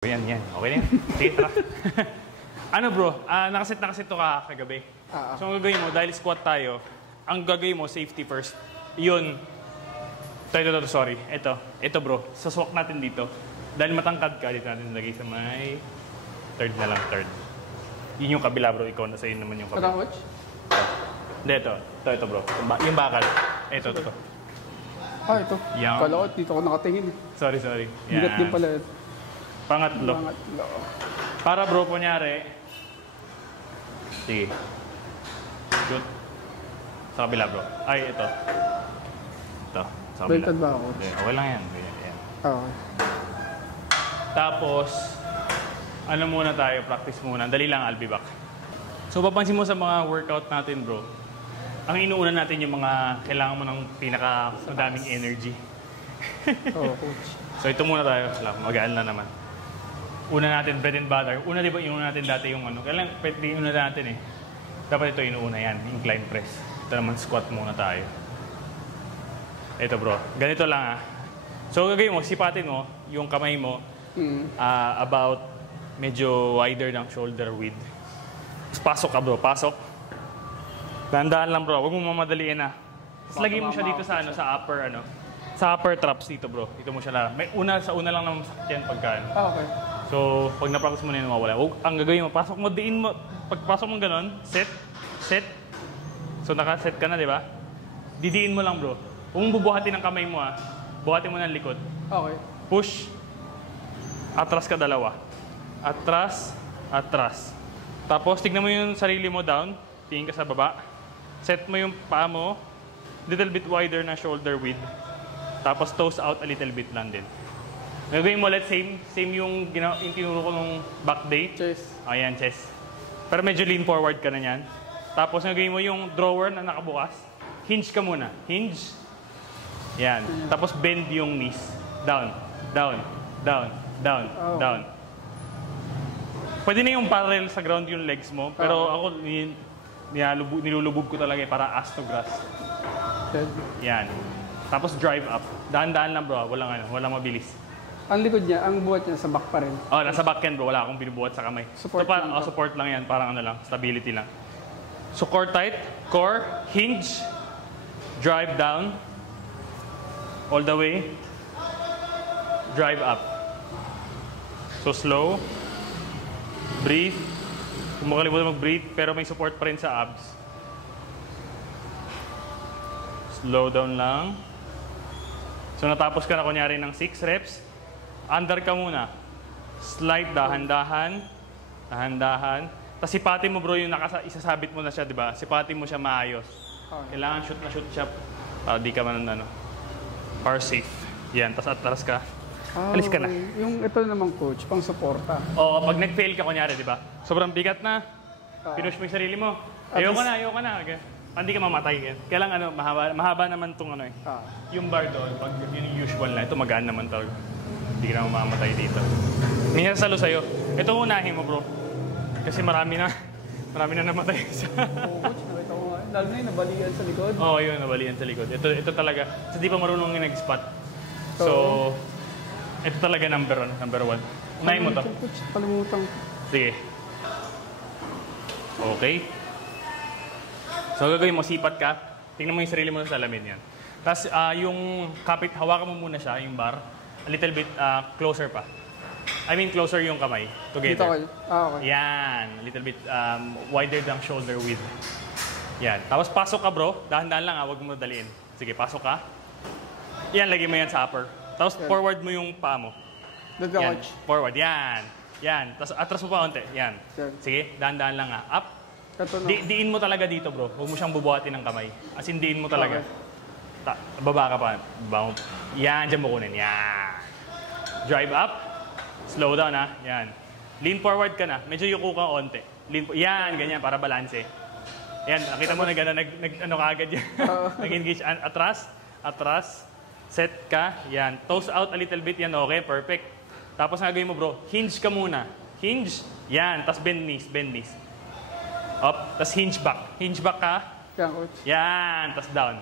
Yan, yan. Okay na yan. Sige, tara. Ano bro, nakaset to kagabi. So ang gagawin mo, dahil squat tayo, ang gagawin mo, safety first. Yun. Sorry. Ito bro, saswak natin dito. Dahil matangkad ka, dito natin lagay sa may third na lang, third. Yun yung kabila bro, ikaw na sa'yo naman yung kabila. Coach? Hindi, ito bro. Yung bakal. Ito. Ito. Kala ko, dito ko nakatingin. Sorry. Bigat din pala. Pangatlo. Para bro, kunyari. Sige. Shoot. Sa kabila bro. Ay, ito. Sa kabila. Baliktad ba ako? Okay lang yan. Yan. Okay. Tapos, ano muna tayo? Practice muna. Dali lang, I'll be back. So, papansin mo sa mga workout natin bro. Ang inuuna natin yung mga kailangan mo ng madaming energy. Oo, coach. So, ito muna tayo. Magaan na naman. Una natin, bread and butter. Una, di ba, inuuna natin dati yung ano. Kailangan, inuuna natin eh. Dapat ito inuuna yan, incline press. Ito naman, squat muna tayo. Ito bro, ganito lang So, gagawin mo, sipatin mo yung kamay mo about medyo wider ng shoulder width. Pasok ka bro, pasok. Dahan-dahan lang bro, huwag mo mamadaliin Tapos lagay mo siya dito sa sa upper traps dito bro. Dito mo siya sa una lang naman sakyan pagkaan. Okay. So, pag na-practice mo na yun, mawawala. Ang gagawin mo, pasok mo, diin mo. Pagpasok mo gano'n, set. So, naka-set ka na, di ba? Didiin mo lang, bro. Huwag mong bubuhatin ng kamay mo, Buhatin mo ng likod. Okay. Push. Atras ka dalawa. Atras. Tapos, tignan mo yung sarili mo down. Tingin ka sa baba. Set mo yung paa mo. Little bit wider na shoulder width. Tapos, toes out a little bit lang din. Gagawin mo ulit, same yung tinuro ko nung back day. Chest. Ayan, chest. Pero medyo lean forward ka na yan. Tapos gagawin mo yung drawer na nakabukas. Hinge ka muna. Hinge. Yan. Tapos bend yung knees. Down. Pwede na yung parallel sa ground yung legs mo. Pero ako, nilulubog ko talaga para ass to grass. Yan. Tapos drive up. Daan-daan lang bro. Walang mabilis. Ang likod niya, ang buhat niya sa back pa rin. Nasa back yan bro. Wala akong binubuhat sa kamay. Support lang. Support lang yan. Parang stability lang. So core tight, core, hinge, drive down, all the way, drive up. So slow, breathe. Kung makalimutan mag-breathe, pero may support pa rin sa abs. Slow down lang. So natapos ka na kunyari ng 6 reps. Under ka muna. Slide, dahan-dahan. Tapos sipatin mo bro yung isasabit mo na siya, di ba? Sipatin mo siya maayos. Kailangan shoot siya para di ka man power safe. Yan, tapos atras ka. Alis ka na. Yung ito naman coach, pang suporta. Oo, pag nag-fail ka kunyari, di ba? Sobrang bigat na. Pinush mo yung sarili mo. Ayoko na. Okay. Hindi ka mamatay. Kailangan mahaba naman itong Yung bar doon, pag yun yung usual na, ito magaan naman talaga. Hindi ka na mamamatay dito. Minsan salo sa'yo. Ito unahin mo bro. Kasi marami na namatay. Oo coach, nakita ko nga. Lalo na yung nabalian sa likod. Oo, yun, nabalian sa likod. Ito talaga. Kasi di pa marunong yung nag-spot. So, ito talaga number one. Unahin mo to. Coach, kalimutan. Sige. Okay. So, gagawin mo, sipat ka. Tingnan mo yung sarili mo sa salamin yan. Tapos, yung kapit, hawakan mo muna siya, yung bar. A little bit closer pa. I mean, closer yung kamay. Together. Dito okay. Yan. A little bit wider ng shoulder width. Yan. Tapos, pasok ka bro. Dahan-dahan lang huwag mo daliin. Sige, pasok ka. Yan, lagay mo yan sa upper. Tapos, forward mo yung paa mo. Dito yan. coach. Forward. Yan. Tapos, atras mo pa konti. Yan. Sige, dahan-dahan lang Up. Diin mo talaga dito bro. Huwag mo siyang bubuhatin ng kamay. As in, diin mo talaga. Baba ka pa. Yan, dyan mo kunin. Yan. Drive up. Slow down Yan. Lean forward ka na. Medyo yuko ka onte. Yan, ganyan, para balanse. Yan, nakita mo na gano'n, nag-ano ka agad yan. Nag-engage. Atras. Set ka. Yan. Toes out a little bit. Yan, okay, perfect. Tapos gagawin mo bro, hinge ka muna. Hinge. Yan, tapos bend knees. Up, tapos hinge back ka. Yan, coach. Yan, tapos down.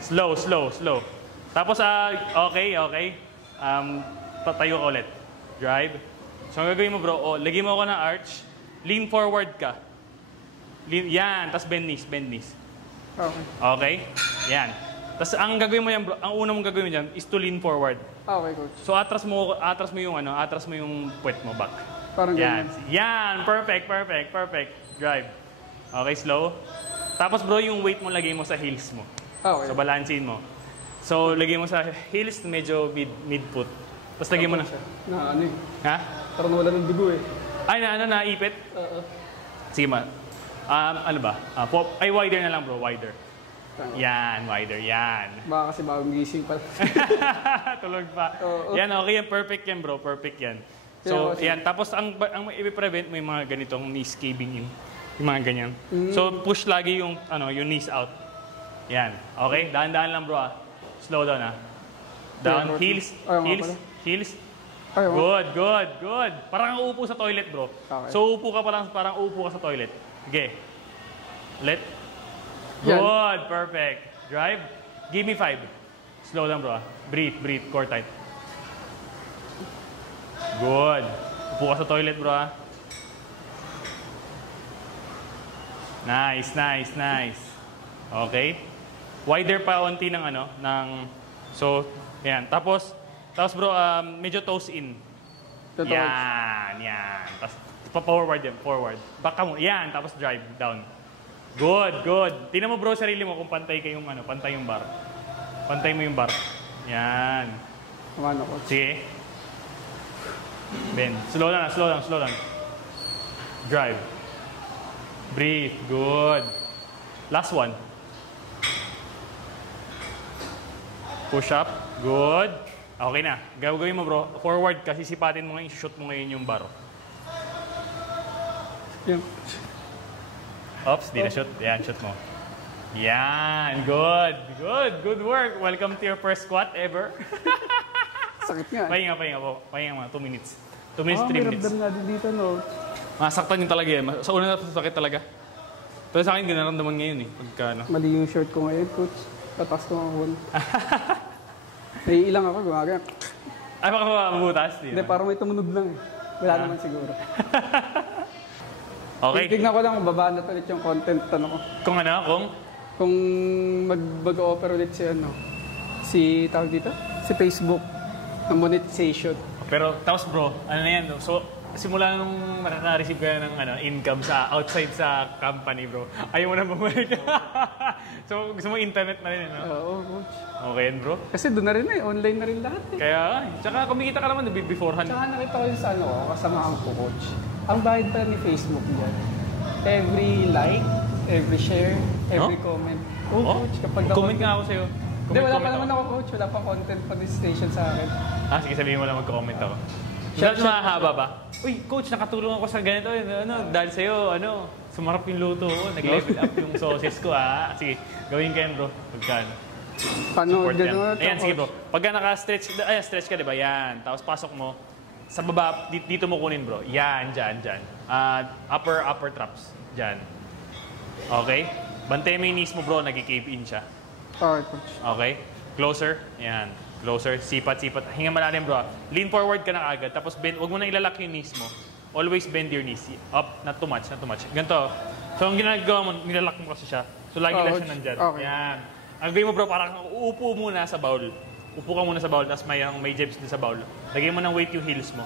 Slow. Tapos, okay. Tatayo ka ulit. Drive. So, ang gagawin mo, bro, lagay mo ako ng arch. Lean forward ka. Yan. Tapos bend knees, bend knees. Okay. Okay? Yan. Tapos ang gagawin mo yan, bro, ang una mong gagawin dyan is to lean forward. Okay, coach. So, atras mo yung puwet mo back. Parang Yan. ganyan. Yan. Perfect. Drive. Okay, slow. Tapos, bro, yung weight mo lagay mo sa heels mo. Okay. So, balansin mo. So, lagay mo sa heels, medyo mid-foot. Tapos, lagay mo na. Na ano eh. Ha? Parang wala ng dugo eh. Ay, naipit? Oo. Sige, ma. Ano ba? Wider na lang, bro. Wider. Yan, wider. Yan. Baka kasi bagong gising pa. Tulog pa. Oo. Yan, okay yan. Perfect yan, bro. Perfect yan. So, yan. Tapos, ang i-prevent mo yung mga ganitong knees caving in. Yung mga ganyan. So, push lagi yung knees out. Yan. Okay? Dahan-dahan lang, bro. Slow down, Down. Heels. Heels. Good. Parang uupo sa toilet, bro. Okay. So, upo ka parang uupo ka sa toilet. Okay. Ulit. Yan. Good. Perfect. Drive. Give me 5. Slow down, bro. Breathe. Core tight. Good. Upo ka sa toilet, bro. Nice. Okay. Wider pa onti ng so, yan. Tapos bro, medyo toes in. Yan. Tapos, forward yan. Forward. Back ka mo. Yan. Tapos drive. Down. Good. Tingnan mo, bro, sarili mo kung pantay yung bar. Pantay mo yung bar. Yan. Kumano, coach. Sige. Bend. Slow down. Drive. Breathe. Good. Last one. Push up. Good. Okay na. Gagawin mo, bro. Forward kasi sipatin mo ngayon, shoot mo ngayon yung bar. Yan. Oops, di na shoot. Yan, shoot mo. Yan. Good work. Welcome to your first squat ever. Sakit nga. Pahinga po. Pahinga mga 2 minutes. 2 minutes, 3 May minutes. ramdam nga din dito, no? Masaktan yung talaga yan. Sa una na sakit talaga. Pero sa akin, ginaramdaman ngayon eh. Mali yung shirt ko ngayon, coach. Tatas ko ako. Naiilang ako, gumagana. Ay, baka mabutas? Hindi, parang may tumunog lang eh. Wala naman siguro. Okay. Tignan ko lang kung babaan na ulit yung content. Kung Kung mag-offer ulit si tawag dito? Si Facebook na monetization. Pero, tapos bro, ano na yan, no? So, simula nung nakaka-receive ka ng income outside sa company, bro, ayaw mo na bumalik. So, gusto mo internet na rin, no? Oo, coach. Okay yan, bro. Kasi doon na rin online na rin lahat eh. Kaya, tsaka kumikita ka naman beforehand. Tsaka nakita ko yung sa kasamahan ko, coach. Ang bayad pala ni Facebook dyan. Every like, every share, every comment. Coach, kapag comment nga ako sa'yo. Hindi, wala pa naman ako, coach. Wala pa content pa this station sa akin. Sige, sabihin mo lang mag-comment ako. Dahil mahaba ba? Uy, coach, nakatulong ako sa ganito. Dahil sa'yo, sumarap yung luto ko. Nag-level up yung sauces ko, Sige, gawin ka yan, bro. Pagkaan. Paano? Ayan, sige, bro. Pagka stretch ka, di ba? Yan. Tapos pasok mo. Sa baba, dito mo kunin, bro. Yan, dyan. Upper traps. Dyan. Okay? Bantay mo yung knees mo, bro. Nag-cave in siya. Okay, coach. Okay? Closer. Yan. Closer. Sipat. Hinga malalim, bro. Lean forward ka na agad. Tapos bend. Huwag mo na ilalak yung knees mo. Always bend your knees. Up. Not too much. Ganito. So, ang ginagawa mo, nilalak mo kasi siya. So, lagi lang siya nandyan. Okay. Yan. Ang gawin mo, bro, parang uupo muna sa bowl. Upo ka muna sa bowl. Tapos may jabs din sa bowl. Lagay mo ng weight yung heels mo.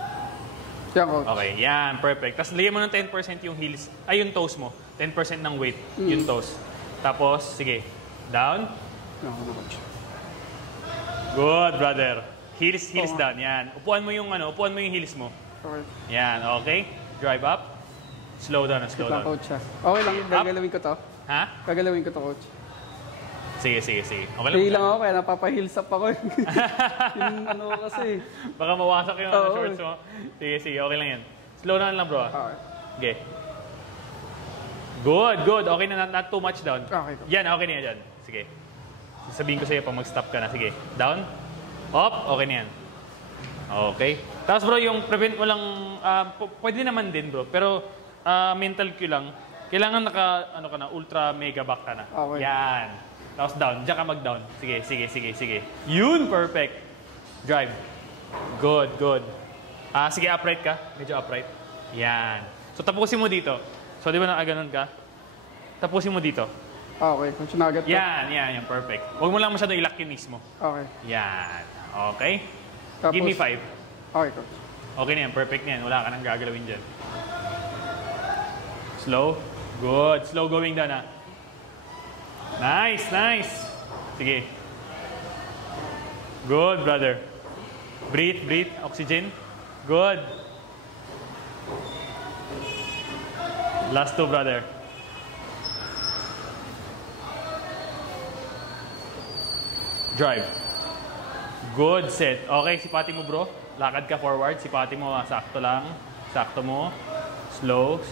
Yan, coach. Okay. Yan. Perfect. Tapos lagay mo ng 10% yung heels. Ay, yung toes mo. 10% ng weight. Yung toes. Tapos, sige. Down. Yan, coach. Good, brother. Heels down. Yan. Upuan mo yung heels mo. Okay. Yan, okay? Drive up. Slow down. Coach, okay lang, gagalawin ko to. Ha? Gagalawin ko to, coach. Sige. Okay lang. Hindi lang ako, kaya napapa-heels up ako. Yung kasi. Baka mawasak yung shorts mo. Sige, okay lang yan. Slow down lang, bro. Okay. Okay. Good. Okay na, not too much down. Okay. Yan, okay na yan dyan. Sige. Sabihin ko sa'yo pag mag-stop ka na. Sige. Down. Up. Okay na yan. Okay. Tapos bro, yung prevent mo lang, pwede naman din bro, pero mental cue lang. Kailangan ultra mega back ka na. Okay. Yan. Tapos down. Diyan ka mag-down. Sige. Yun, perfect. Drive. Good. Sige, upright ka. Medyo upright. Yan. So, tapusin mo dito. So, di ba nakaganon ka? Tapusin mo dito. Okay, kung sinagat ko. Yan. Perfect. Huwag mo lang masyado ilak yun mismo. Okay. Yan. Okay? Tapos, Give me 5. Okay, coach. Okay na yan. Perfect na yan. Wala ka nang gagalawin dyan. Slow. Good. Slow going down, ha. Nice. Sige. Good, brother. Breathe. Oxygen. Good. Last 2, brother. Drive. Good set. Okay, sipati mo, bro. Lakad ka forward. Sipati mo. Sakto lang. Sakto mo. Slow.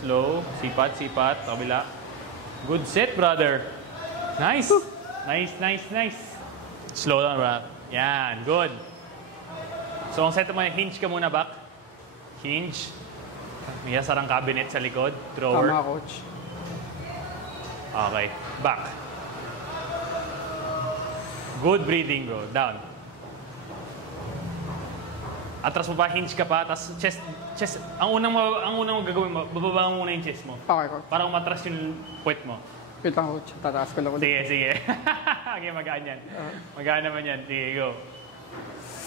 Sipat. Kabila. Good set, brother. Nice. Nice. Slow down, bro. Yan. Good. So, ang set mo, hinge ka muna back. Hinge. May sarang cabinet sa likod. Thrower. Tama, coach. Okay. Back. Good breathing, bro. Down. Atras mo pa, hinge ka pa, tapos chest. Ang unang mo gagawin mo, bababa mo muna yung chest mo. Okay, coach. Para umatras yung puwet mo. Wait lang, coach. Tataas ko lang ulit. Sige. Okay, magaan yan. Magaan naman yan. Sige, go.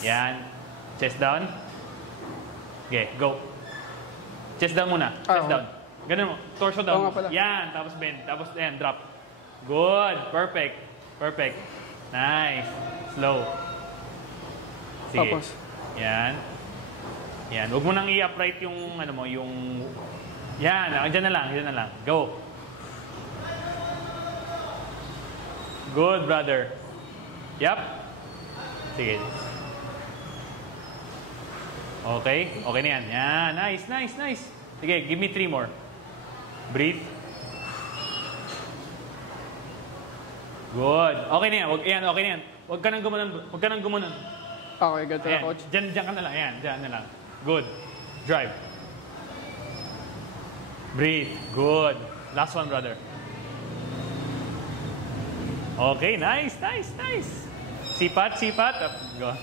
Yan. Chest down. Okay, go. Chest down muna. Chest down. Ganun mo. Torso down. Yan. Tapos bend. Tapos, yan. Drop. Good. Perfect. Nice. Slow. Sige. Tapos. Yan. Huwag mo nang i-upright yung, yung... Yan. Diyan na lang. Go. Good, brother. Yep. Sige. Okay na yan. Yan. Nice. Sige, give me 3 more. Breathe. Good. Okay na yan. Huwag ka nang gumanon. Okay, ganito na, coach. Diyan ka na lang. Ayan, diyan na lang. Good. Drive. Breathe. Good. Last one, brother. Okay, nice. Sipat. Go.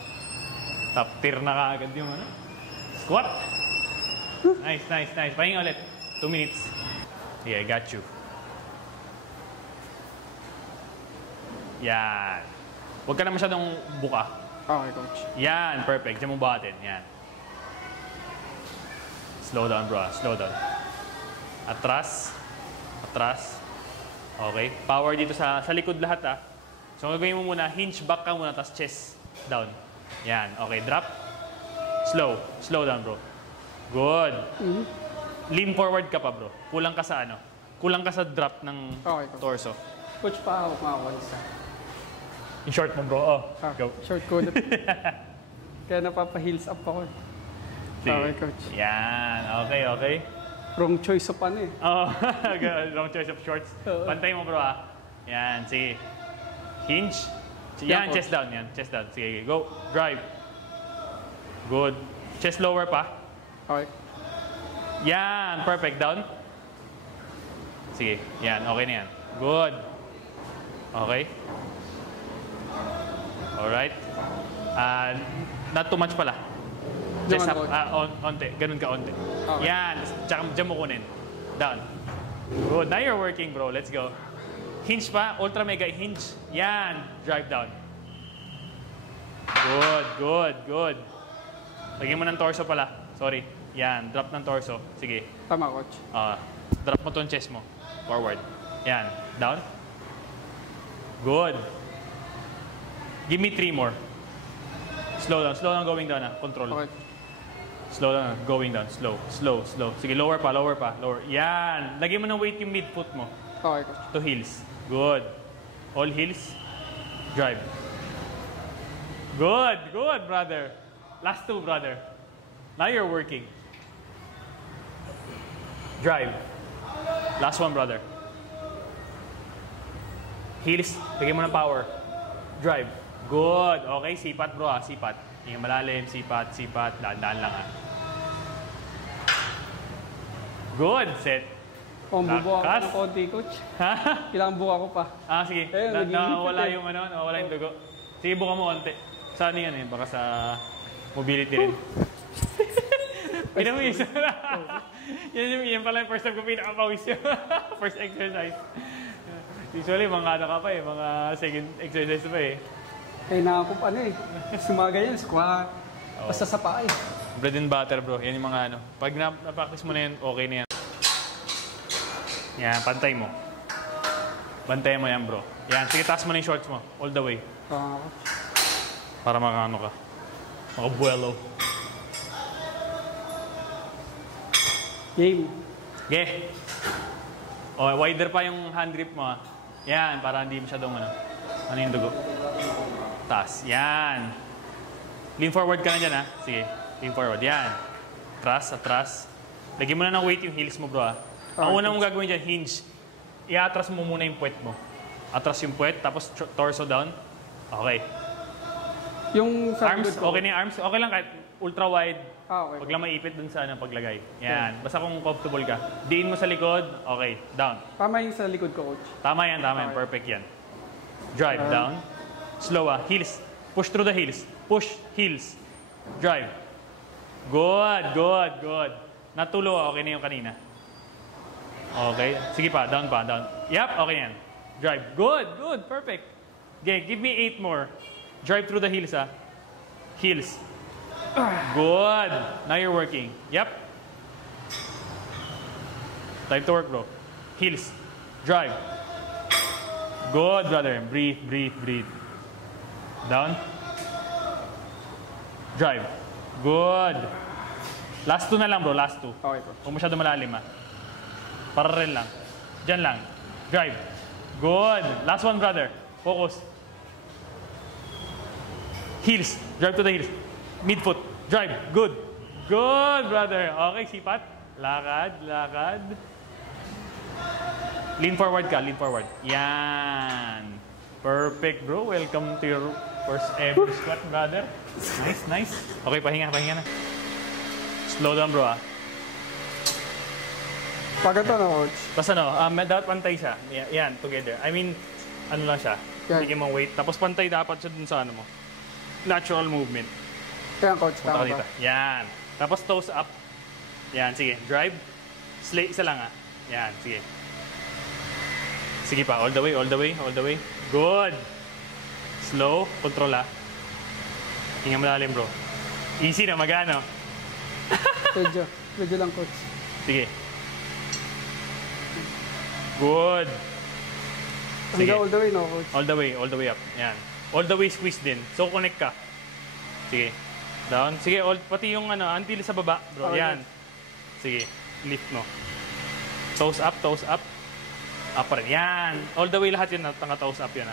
Top tier na kaagad yung squat. Nice. Pahinga ulit. 2 minutes. Yeah, I got you. Yan. Huwag ka na masyadong buka. Okay, coach. Yan, perfect. Diyan mo batin. Yan. Slow down, bro. Atras. Okay. Power dito sa likod lahat, ha. So, gagawin mo muna, hinge back ka muna, tapos chest down. Yan. Okay, drop. Slow down, bro. Good. Lean forward ka pa, bro. Kulang ka sa drop ng torso. Coach, pa ako isa. In short mo, bro. Go. Short ko ulit. Kaya napapa-heels up ako. Okay, coach. Yan. Okay. Wrong choice of Wrong choice of shorts. Pantay mo, bro, ha. Yan, sige. Hinge. Yan, chest down. Sige, go. Drive. Good. Chest lower pa. Okay. Yan, perfect. Down. Sige, yan. Okay na yan. Good. Okay. Alright. Not too much pala. Chest up. Onte. Ganun ka, onte. Okay. Yan. Tsaka dyan mo kunin. Down. Good. Now you're working, bro. Let's go. Hinge pa. Ultra mega hinge. Yan. Drive down. Good. Lagyan mo ng torso pala. Sorry. Yan. Drop ng torso. Sige. Tama, coach. Drop mo tong chest mo. Forward. Yan. Down. Good. Give me 3 more. Slow down going down, ha. Control. Okay. Slow down, going down. Slow. Sige, lower pa. Yan. Lagyan mo ng weight yung mid-foot mo. Okay, coach. To heels. Good. All heels. Drive. Good, brother. Last 2, brother. Now you're working. Drive. Last 1, brother. Heels. Lagyan mo ng power. Drive. Good. Okay, sipat, bro, ha. Sipat. Hinga malalim. Sipat. Daan lang, ha. Good. Set. Bubuha ko ng konti, coach. Ha? Kailangan buha ko pa. Sige. Ayun, Nawala yung dugo. Sige, buka mo konti. Saan yan, eh? Baka sa mobility rin. Pinawis. Yan pala yung first time ko pinakapawis yun. First exercise. Usually, mga ano ka pa eh, mga second exercise pa eh. Eh, nakakop ano eh. Sumaga yan, squat. Basta sa paa eh. Bread and butter bro, yan yung mga ano. Pag na-practice mo na yan, okay na yan. Yan, pantay mo. Bantayan mo yan bro. Yan, sige taas mo na yung shorts mo. All the way. Para makaano ka. Makabuelo. Game. Okay. O, wider pa yung hand grip mo ha. Yan, para hindi masyadong ano. Ano yung dugo? Taas. Yan. Lean forward ka na dyan ha. Sige. Lean forward. Yan. Atras. Lagyan mo na ng weight yung heels mo bro ha. Ang una mong gagawin dyan, hinge. I-atras mo muna yung puwet mo. Atras yung puwet, tapos torso down. Okay. Yung sa Arms, okay na yung arms. Okay lang kahit ultra wide. Okay. Huwag lang maipit dun sa paglagay. Yan. Basta kung comfortable ka. Diin mo sa likod. Okay. Down. Tama yung sa likod ko, coach. Tama yan. Perfect yan. Drive. Down. Slow heels. Push through the heels. Push. Heels. Drive. Good. Natulo. Okay na yung kanina. Okay. Sige pa. Down. Yep. Okay yan. Drive. Good. Perfect. Okay. Give me 8 more. Drive through the heels Heels. Good. Now you're working. Yep. Time to work, bro. Heels. Drive. Good, brother. Breathe. Down. Drive. Good. Last 2 na lang, bro. Last 2. Okay, bro. Huwag masyado malalim, ha. Para rin lang. Diyan lang. Drive. Good. Last one, brother. Focus. Heels. Drive to the heels. Midfoot. Drive. Good, brother. Okay, sipat. Lakad. Lean forward ka. Yan. Perfect, bro. Welcome to your first ever squat, brother. Nice. Okay, pahinga na. Slow down, bro, Pag ito na, coach. Basta dapat pantay siya. Yan, together. I mean, ano lang siya. Bigyan mo weight. Tapos pantay dapat siya dun sa ano mo. Natural movement. Kaya, coach, tama ba? Yan. Tapos toes up. Yan, sige. Drive. Isa lang Yan, sige. Sige pa. All the way. Good. Slow. Control Hinga malalim, bro. Easy na, magano. Medyo lang, coach. Sige. Good. Sige. All the way, no, coach? All the way up. Yan. All the way squeeze din. So, connect ka. Sige. Down. Sige, pati yung until sa baba, bro. Okay. Yan. Sige. Lift mo. Toes up. Up pa rin. Yan. All the way lahat yun. Toes up yun,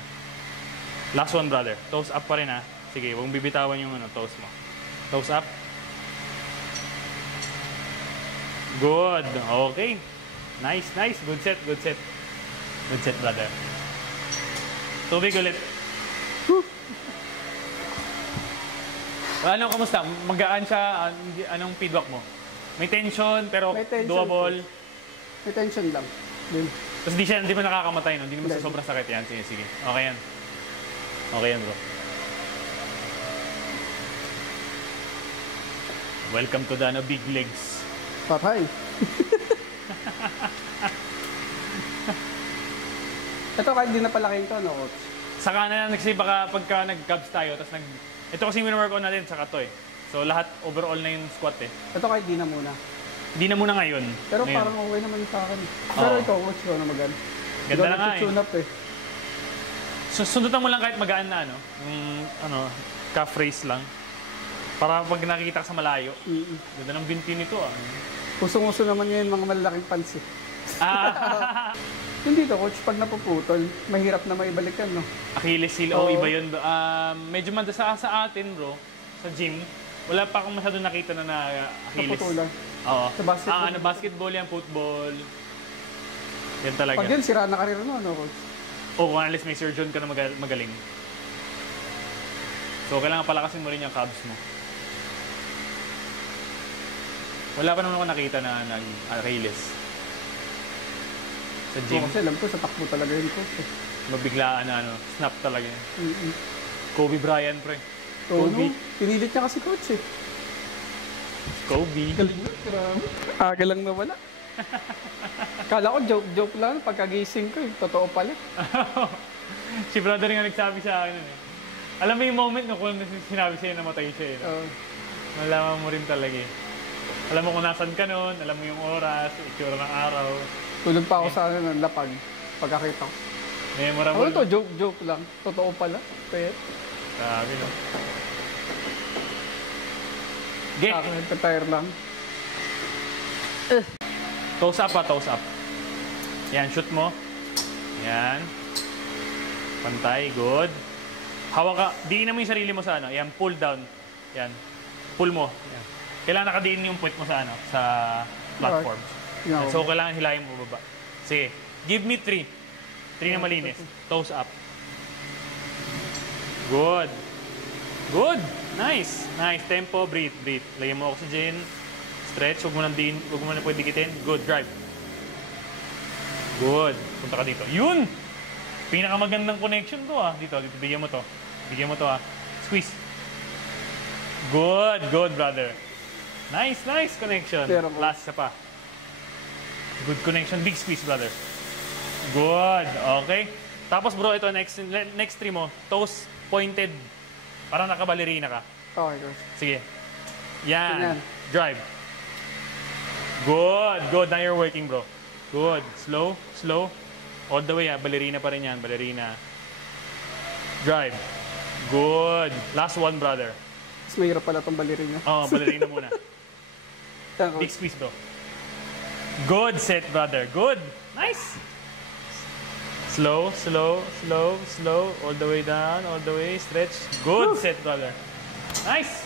Last one, brother. Toes up pa rin, Sige, huwag bibitawan yung toes mo. Toes up. Good. Okay. Nice. Good set, brother. Tubig ulit. Ano, kamusta? Magaan siya? Anong feedback mo? May tension, pero doable. May tension lang. Tapos hindi mo nakakamatay, no? Hindi mo sa sobrang sakit yan. Sige. Okay yan, bro. Welcome to the big legs. Patay. Ito kahit di na palaking to, no, coach? Saka na lang pagka nag-cubs tayo, tapos ito kasi yung workout natin, saka to So lahat, overall na yung squat Ito kahit di na muna. Di na muna ngayon. Pero parang okay naman sa akin. Pero ikaw, coach, ikaw na maganda. Ganda na nga tune up Sundutan mo lang kahit magaan na yung calf raise lang. Para pag nakikita ka sa malayo. Ganda ng binti nito Usong-uso naman ngayon mga malalaking pants Hindi to, coach, pag napuputol, mahirap na maibalikan, no? Achilles heel, iba yun. Medyo madasa sa atin, bro, sa gym. Wala pa akong masyado nakita na Achilles. Naputulan. Oo. Sa basketball. Basketball yan, football. Yan talaga. Pag yan, sira na karera mo, no, coach? Kung alis may surgeon ka na magaling. So, kailangan palakasin mo rin yung calves mo. Wala pa naman ako nakita na Achilles. Sa gym. Kasi alam ko, sa takbo talaga yun, coach. Mabiglaan snap talaga yun. Kobe Bryant, pre. Kobe. Pinilit niya kasi, coach, Kobe. Galing na, grabe. Aga lang na wala. Kala ko joke lang, pagkagising ko, totoo pala. Si brother nga nagsabi sa akin eh. Alam mo yung moment na kung sinabi sa'yo namatay siya eh. No? Malaman mo rin talaga eh. Alam mo kung nasan ka noon, alam mo yung oras, itsura ng araw. Tulog pa ako sa ng lapag, pagkakita ko. Memorable. Ano to, joke lang. Totoo pala. Kaya, Grabe no. Get! tire lang. Toes up toes up. Yan, shoot mo. Yan. Pantay, good. Hawak ka, diin mo yung sarili mo sa ano. Yan, pull down. Yan. Pull mo. Yan. Kailangan nakadiin yung puwet mo sa ano, sa platform. Yan. So, kailangan hilayin mo baba. Sige. Give me 3. 3 na malinis. Toes up. Good. Good. Nice. Nice. Tempo, breathe. Lagyan mo oxygen. Stretch. Huwag mo nang pwede dikitin. Good. Drive. Good. Punta ka dito. Yun! Pinakamagandang connection to ah. Dito. Bigyan mo to. Squeeze. Good. Good, brother. Nice connection. Last isa pa. Good connection. Big squeeze, brother. Good. Okay. Tapos bro, ito next 3 mo. Toes pointed. Parang nakabalerina ka. Okay, coach. Sige. Yan. Drive. Good. Now you're working, bro. Good. Slow. All the way, ballerina pa rin yan. Ballerina. Drive. Good. Last one, brother. Mas mahirap pala itong ballerina. Oo, ballerina muna. Big squeeze, bro. Good set, brother. Good. Nice. Slow. All the way down. All the way. Stretch. Good set, brother. Nice.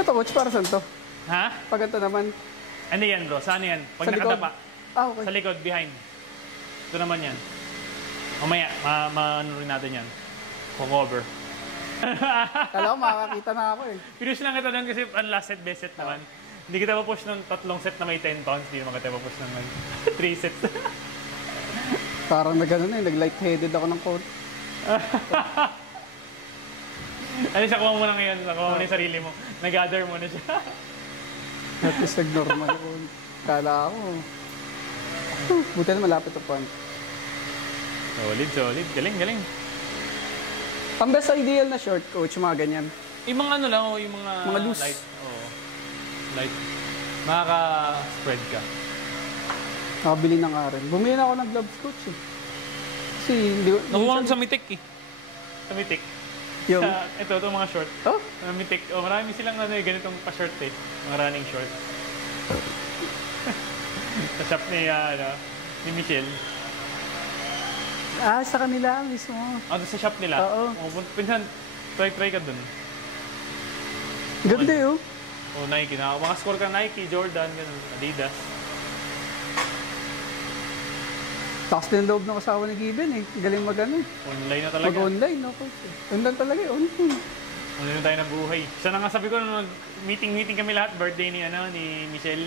Ito, coach, para saan to? Ha? Pag ito naman. Ano yan, bro? Saan yan? Pag Sa likod? nakadapa. Okay. Sa likod, behind. Ito naman yan. Mamaya, ano rin natin yan. Cover. Kala ko makakakita na ako eh. Finish lang kita doon kasi ang last set, best set naman. Hindi kita pa-push ng 3 set na may 10 pounds. Hindi naman kita pa-push ng 3 sets. Parang nag-lightheaded ako ng coach. Ano siya, kuha mo na ngayon. Kuha mo na yung sarili mo. Nag-gather mo na siya. At least nag-normal ako. Kala ko. Buti na malapit ang point. Solid. Galing. Ang best ideal na short, coach, mga ganyan. Yung mga ano lang, yung mga loose. light. Oo. Light. Makaka-spread ka. Nakabili na nga rin. Bumili na ako ng gloves, coach eh. Kasi hindi ko... Nakuha ko sa Mitik eh. Sa Mitik. Yung... Ito mga short. Oh? Sa Mitik. Oh, marami silang ganitong pa-short eh. Mga running short. Sa shop ni Michelle. Sa kanila mismo. Sa shop nila? Oo. Pinsan, try ka dun. Ganda yun. Nike. Mga score ka Nike, Jordan, ganun, Adidas. Takas din loob ng asawa ni Given eh. Galing mag-ano eh. Online na talaga. Mag-online, no? Online talaga eh. Online. Online na tayo ng buhay. Siya na nga sabi ko, nung meeting kami lahat, birthday ni Michelle,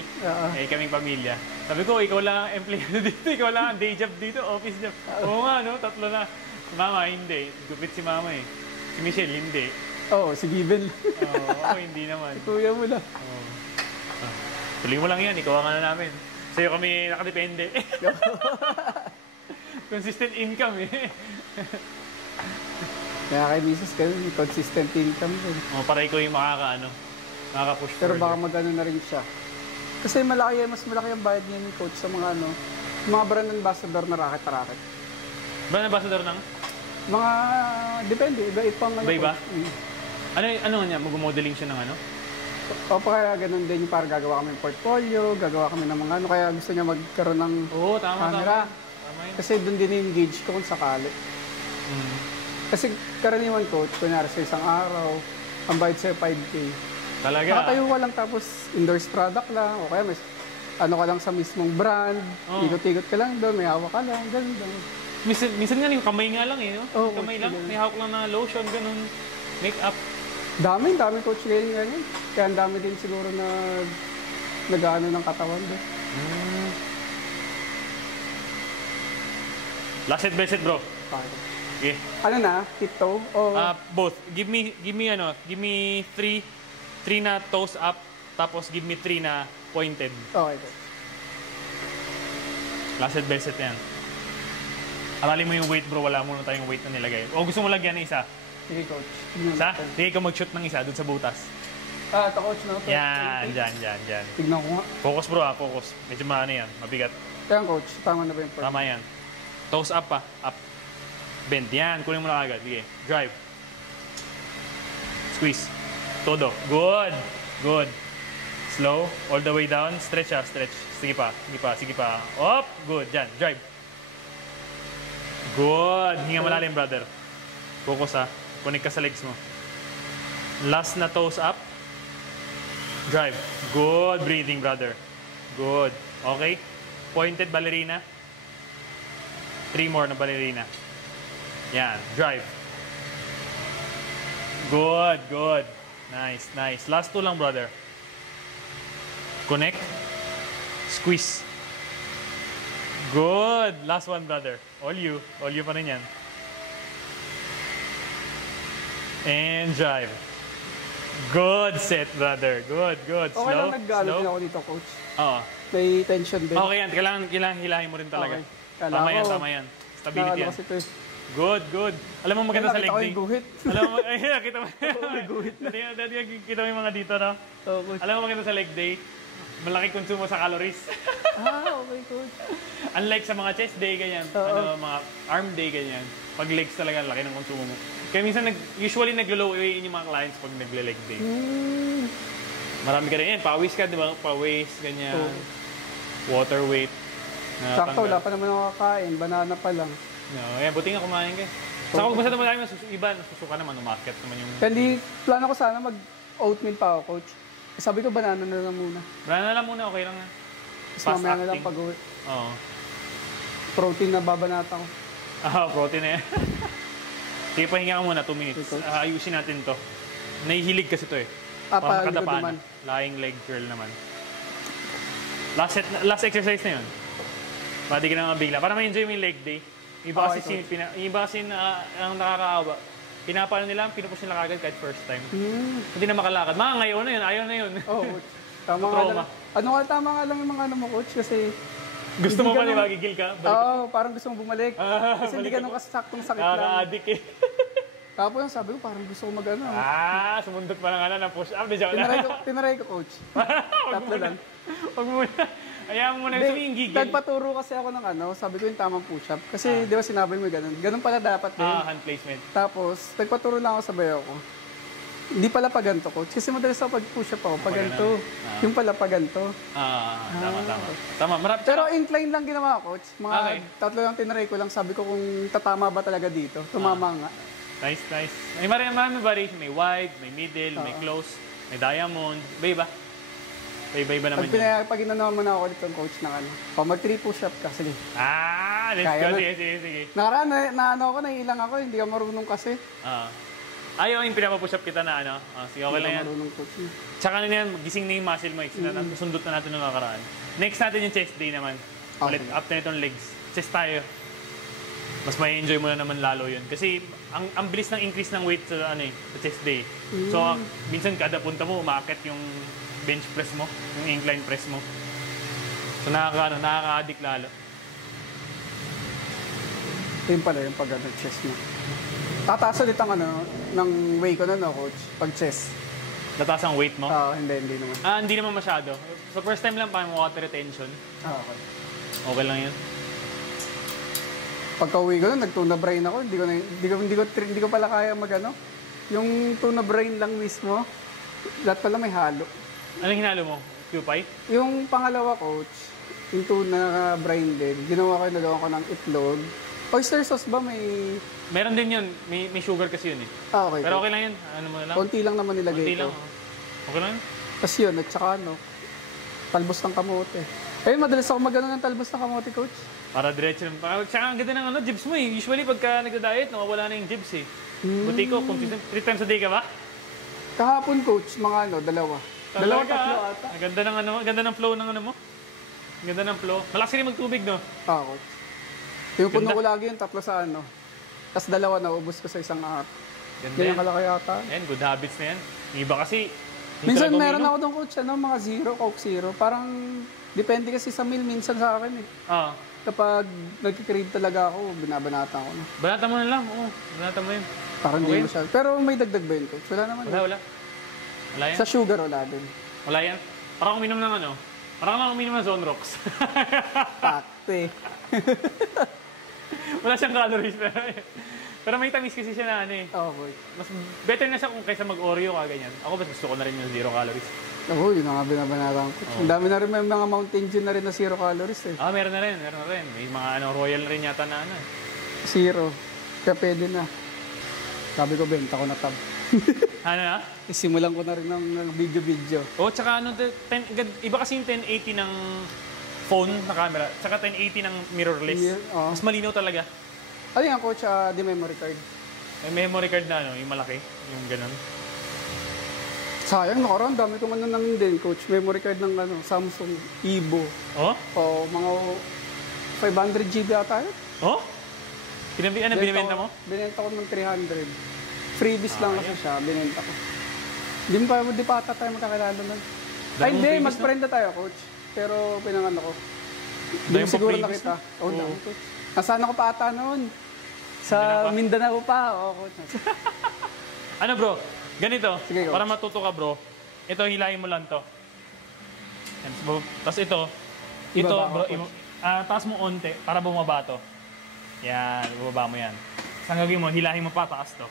kaming pamilya. Sabi ko, ikaw lang ang empleyado dito, ikaw lang ang day job dito, office job. Oo nga, no? 3 na. Mama, hindi. Gupit si mama eh. Si Michelle, hindi. Oo, si Given. Oo, hindi naman. Kuya mo lang. Tuloy mo lang yan, ikaw nga na namin. Sa'yo kami nakadepende. Consistent income eh. Kaya kay Mrs. ganun, consistent income din. Para ikaw yung makaka-push Pero forward. baka mag-ano na rin siya. Kasi mas malaki ang bayad niya ni coach sa mga mga brand ambassador na racket. Brand ambassador ng? Mga, depende, iba-ibang Iba-iba? coach. Ano niya? Mag-modeling siya ng ano? O kaya ganun din yung para gagawa kami ng portfolio, gagawa kami ng mga kaya gusto niya magkaroon ng Oo, tama. camera. Tama yun. Kasi doon din engage ko kung sakali. Kasi karaniwan coach, kunyari sa isang araw, ang bayad sa'yo 5K. Talaga? Nakatayo ka lang tapos endorse product lang, o kaya may ka lang sa mismong brand, ikot-ikot ka lang doon, may hawak ka lang, ganun. Minsan nga yung kamay nga lang eh, no? Oo, kamay lang, may hawak lang na lotion, ganun, make-up. Dami coach ngayon. Kaya ang dami din siguro na nag-ano ng katawan doon. Last set, best set, bro. Okay. Ano na? Tiptoe? O Both. Give me 3 3 na toes up, tapos give me 3 na pointed. Okay, coach. Last set, best set yan. Aralin mo yung weight, bro. Wala muna tayong weight na nilagay. O gusto mo lagyan ng isa? Sige, coach. Isa? Sige ka mag-shoot ng isa dun sa butas. Ito, coach, no? Yan, dyan. Tignan ko nga. Focus, bro, focus. Medyo maano yan, mabigat. Yan, coach. Tama na ba yung Tama yan. Toes up pa. Up. Bend. Yan, kunin mo na agad. Sige. Drive. Squeeze. Todo. Good. Good. Slow. All the way down. Stretch, stretch. Sige pa. Up. Good. Dyan. Drive. Good. Hinga malalim, brother. Focus, ha. Connect ka sa legs mo. Last na toes up. Drive. Good breathing, brother. Good. Okay. Pointed ballerina. 3 more na ballerina. Yan. Drive. Good. Good. Nice. Nice. Last 2 lang, brother. Connect. Squeeze. Good. Last one, brother. All you. All you pa rin yan. And drive. Good set, brother. Good, good. Slow, okay lang nag-galo slow. din ako dito, coach. Oo. May tension din. Okay yan. Kailangan hilahin mo rin talaga. Okay. Tama yan, tama yan. Stability yan. Good, good. Alam mo maganda sa leg day. Guhit. Alam mo, ay, kita mo. Guhit na. Dati kita mo yung mga dito, no? Oo, coach. Alam mo maganda sa leg day, malaki konsumo sa calories. Okay, coach. Unlike sa mga chest day, ganyan. Mga arm day, ganyan. Pag legs talaga, laki ng konsumo mo. Kaya minsan, usually naglo-low weight yung mga clients pag nagle-leg day. Marami ka rin yan. Pawis ka, di ba? Pawis, ganyan. Water weight. Sakto, wala pa naman ako kakain. Banana pa lang. No, yan. Buti nga kumain ka. Saka kung masyado marami, iba, nasusuka naman, umarket naman yung... Hindi, plano ko sana mag-oatmeal pa ako, coach. Sabi ko, banana na lang muna. Banana na lang muna, okay lang na. Tapos mamaya na lang pag-uwi. Oo. Protein na babanata ko. Protein na yan. Sige, pahinga ka muna, 2 minutes. Ayusin natin to. Nahihilig kasi to eh. Para makadapaan. Lying leg curl naman. Last exercise na yun. Para di ka naman bigla. Para ma-enjoy mo yung leg day. Iba kasi ang nakakaawa. Pinapano nila, pinupush nila kagad kahit first time. Hindi na makalakad. Mga ngayon na yun, ayaw na yun. Tama nga lang. Tama nga lang yung mga mo, coach, kasi... Gusto mo pa niba, gigil ka? Oo, parang gusto mong bumalik. Kasi hindi ganun kasaktong sakit lang. Nakaka-addict eh. Tapos sabi ko, parang gusto ko mag-ano. Sumundot pa lang ng push-up. Tinaray ko, coach. Tatlo lang. Huwag muna. Ayaw mo muna gusto mo yung gigil. Nagpaturo kasi ako ng sabi ko yung tamang push-up. Kasi di ba sinabi mo ganun. Ganun pala dapat din. Hand placement. Tapos, nagpaturo lang ako sa bayo ko. Hindi pala pa ganito, coach. Kasi madalas ako pag-push-up ako. Pag ganito. Yung pala pa ganito. Tama. Pero incline lang ginawa, coach. Mga tatlo lang tinaray ko lang. Sabi ko kung tatama ba talaga dito. Tumama nga. Nice. May marami variation. May wide, may middle, may close, may diamond. Iba. Iba naman yun. Pag inanawan mo na ako dito, coach, ng mag 3 push-up ka. Sige. Let's go. Sige. Nakaraan, naiilang ako. Hindi ka marunong kasi. Ayaw yung pinapapush up kita na sige, okay lang yan. Tsaka na yan, gising na yung muscle mo. Sundot na natin nung nakaraan. Next natin yung chest day naman. Ulit, after nitong legs. Chest tayo. Mas may enjoy mo na naman lalo yun. Kasi ang bilis ng increase ng weight sa chest day. So, minsan kada punta mo, umakit yung bench press mo, yung incline press mo. So, nakaka-addict lalo. Yun pala yung pag-chest mo. Tataas ulit ang ng weight ko coach, pag chest. Tataas ang weight mo? Hindi naman. Hindi naman masyado. So first time lang pa water retention. Okay. Okay lang yun. Pagka-uwi ko nag-tuna brain ako. Hindi ko pala kaya yung tuna brain lang mismo. Lahat pala may halo. Anong hinalo mo? Q-pie? Yung pangalawa, coach, yung tuna brain din. Nagawa ko ng itlog. Oyster sauce ba may... Meron din yun. May sugar kasi yun eh. Okay. Pero okay lang yun. Ano mo na lang? Konti lang naman nilagay ko. Okay lang yun? Tapos yun, at saka talbos ng kamote. Madalas ako ng talbos ng kamote, coach. Para diretso. Tsaka ang ganda ng jibs mo eh. Usually pagka nagda-diet, nawawala na yung jibs eh. Buti ko, consistent. 3 times a day ka ba? Kahapon, coach, mga 2. Dalawa, tatlo ata. Ang ganda ng flow ng mo. Ang ganda ng flow. Malakas rin magtubig, no? Coach. Yung puno ko lagi yung 3 sa Tapos 2 naubos ko sa isang araw. Ganyan kalaki yata. Good habits na yan. Iba kasi, Minsan meron ako doon, coach, mga zero, Coke Zero. Parang, depende kasi sa meal minsan sa akin eh. Kapag nagkikrave talaga ako, binabanatan ko na. Banatan mo na lang, oo. Banatan mo yun. Parang hindi mo siya. Pero may dagdag ba yun, coach? Wala naman. Wala. Wala yan? Sa sugar, wala din. Wala yan? Parang uminom ng ano? Parang lang uminom ng Zone Rocks. Pakte. Wala siyang calories. Pero may tamis kasi siya na ano eh. Okay. Mas better na siya kung kaysa mag-Oreo ka ganyan. Ako mas gusto ko na rin yung 0 calories. Oo, yun ang binabanatan ko. Ang dami na rin may mga Mountain Dew na rin na 0 calories eh. Meron na rin. May mga royal na rin yata na ano eh. 0. Kaya pwede na. Sabi ko, benta ko na tab. Ano na? Isimulan ko na rin ng video-video. Tsaka iba kasi yung 1080 ng phone na camera, tsaka 1080 ng mirrorless. Mas malinaw talaga. Ano yan, coach? Di memory card. May memory card na yung malaki, yung ganun. Sayang, nakaraan. Dami kong namin din, coach. Memory card ng Samsung Evo. Mga 500 GB ata yun. Binibenta mo? Binenta ko ng 300. Freebies lang kasi siya, binenta ko. Di pa ata tayo magkakilala nun. Hindi, mag-friend na tayo, coach. Pero pinangan ako. Hindi mo siguro nakita. Dami, coach. Nasaan ako pa ata noon? Sa Mindanao pa. Coach. Ano bro? Ganito. Sige, para matuto ka bro. Ito, hilahin mo lang to. Tapos ito bro, taas mo onte para bumaba to. Yan, bumaba mo yan. Saan gagawin mo? Hilahin mo pa, taas to.